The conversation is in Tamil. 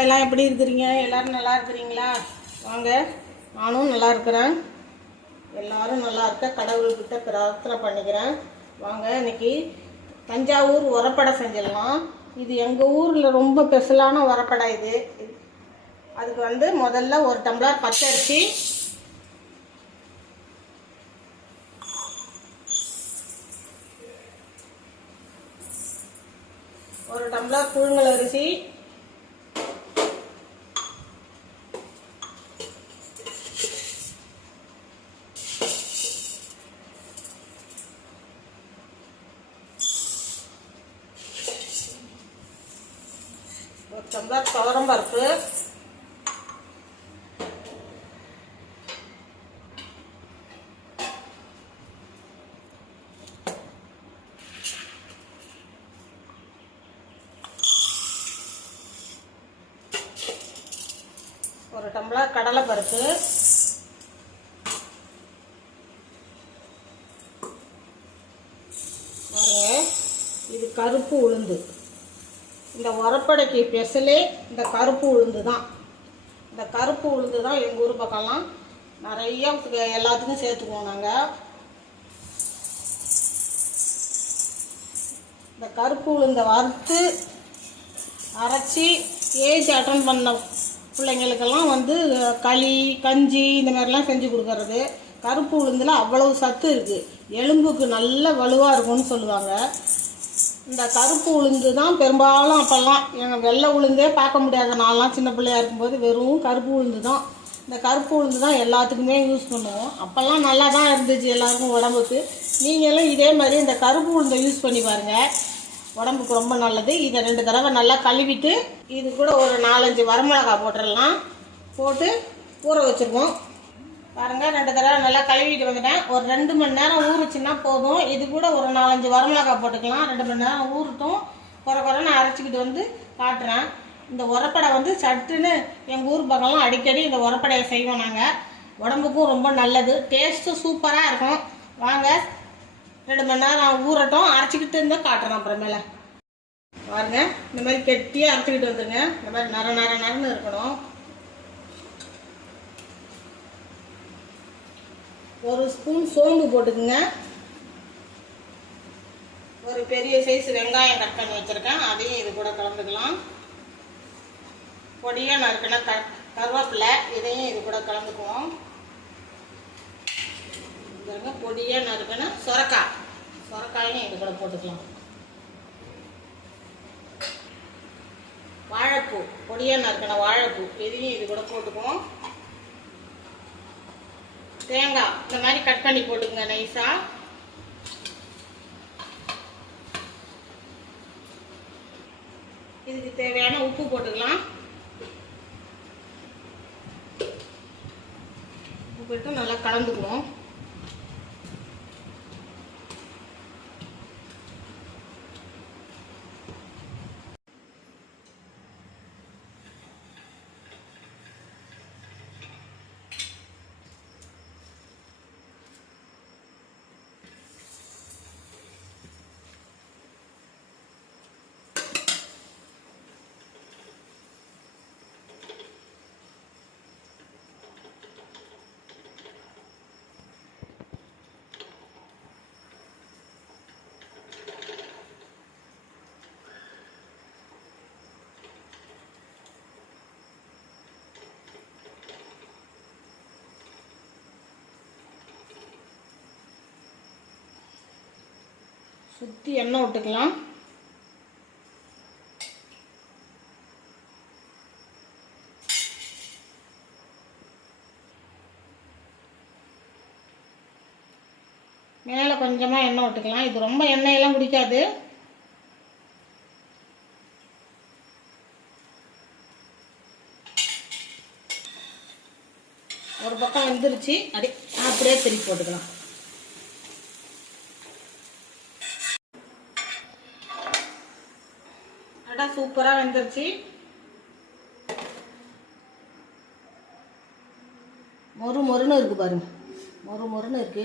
எல்லாம் எப்படி இருக்கிறீங்க? எல்லோரும் நல்லா இருக்கிறீங்களா? வாங்க, நானும் நல்லா இருக்கிறேன். எல்லோரும் நல்லா இருக்க கடவுள்கிட்ட பிரார்த்தனை பண்ணிக்கிறேன். வாங்க, இன்னைக்கு தஞ்சாவூர் உரப்படை செஞ்சிடலாம். இது எங்கள் ஊரில் ரொம்ப ஸ்பெஷலான உரப்படை. இது அதுக்கு முதல்ல ஒரு டம்ளர் பச்சரிசி, ஒரு டம்ளர் புழுங்கல் அரிசி, ஒரு டம்ளர் துவரம் பருப்பு, ஒரு டம்ளர் கடலை பருப்பு, இது கருப்பு உளுந்து. இந்த உரப்படைக்கு ஸ்பெஷலே இந்த கருப்பு உளுந்து தான். இந்த கருப்பு உளுந்து தான் எங்கள் ஊர் பக்கம்லாம் நிறைய எல்லாத்துக்கும் சேர்த்துக்குவோம் நாங்கள். இந்த கருப்பு உளுந்தை வறுத்து அரைச்சி ஏஜ் அட்டன் பண்ண பிள்ளைங்களுக்கெல்லாம் களி கஞ்சி இந்த மாதிரிலாம் செஞ்சு கொடுக்கறது. கருப்பு உளுந்தில் அவ்வளவு சத்து இருக்குது, எலும்புக்கு நல்ல வலுவாக இருக்கும்னு சொல்லுவாங்க. இந்த கருப்பு உளுந்து தான் பெரும்பாலும் அப்போல்லாம் எங்கள் வெள்ளை உளுந்தே பார்க்க முடியாத நான்லாம் சின்ன பிள்ளையா இருக்கும்போது வெறும் கருப்பு உளுந்து தான். இந்த கருப்பு உளுந்து தான் எல்லாத்துக்குமே யூஸ் பண்ணுவோம். அப்போல்லாம் நல்லா தான் இருந்துச்சு எல்லாருக்கும் உடம்புக்கு. நீங்களும் இதே மாதிரி இந்த கருப்பு உளுந்தை யூஸ் பண்ணி பாருங்கள், உடம்புக்கு ரொம்ப நல்லது. இதை 2 தடவை நல்லா கழுவிட்டு இது கூட ஒரு 4-5 வரமிளகா போட்டுடலாம். போட்டு ஊற வச்சுருவோம். பாருங்கள், 2 தடவை நல்லா கழுவிட்டு வந்துட்டேன். ஒரு 2 மணி நேரம் ஊறுச்சுன்னா போதும். இது கூட ஒரு 4-5 வரமிளகா போட்டுக்கலாம். 2 மணி நேரம் ஊறட்டும். குறை அரைச்சிக்கிட்டு காட்டுறேன். இந்த உரப்படை சட்டுன்னு எங்கள் ஊர் பக்கம்லாம் அடிக்கடி இந்த உரப்படையை செய்வோம் நாங்கள். உடம்புக்கும் ரொம்ப நல்லது, டேஸ்ட்டும் சூப்பராக இருக்கும். வாங்க, 2 மணி நேரம் ஊறட்டும். அரைச்சிக்கிட்டு இருந்தால் காட்டுறேன் அப்புறமேல. பாருங்க, இந்த மாதிரி கெட்டியாக அரைச்சிக்கிட்டு வந்துருங்க. இந்த மாதிரி நரன்னு இருக்கணும். ஒரு ஸ்பூன் சோம்பு போட்டுக்குங்க. ஒரு பெரிய சைஸ் வெங்காயம் கட் பண்ணி வச்சுருக்கேன், அதையும் இது கூட கலந்துக்கலாம். பொடியாக நறுக்கின கருவேப்பிலை, இதையும் இது கூட கலந்துக்குவோம். பொடியாக நறுக்கின சொரக்காயும் இது கூட போட்டுக்கலாம். வாழைப்பூ, பொடியாக நறுக்கின வாழைப்பூ, இதையும் இது கூட போட்டுக்குவோம். தேங்காய் இந்த மாதிரி கட் பண்ணி போட்டுக்கங்க நைஸா. இதுக்கு தேவையான உப்பு போட்டுக்கலாம். உப்பு போட்டு நல்லா கலந்துக்குவோம். சுற்றி எண்ணெய் விட்டுக்கலாம். மேலே கொஞ்சமாக எண்ணெய் விட்டுக்கலாம். இது ரொம்ப எண்ணெயெல்லாம் பிடிக்காது. ஒரு பக்கம் வெந்துருச்சு, அப்படியே திருப்பி போட்டுக்கலாம். சூப்பராக வெந்துருச்சு. மொறு மொறுன்னு இருக்கு பாருங்க, மொறு மொறுன்னு இருக்கு.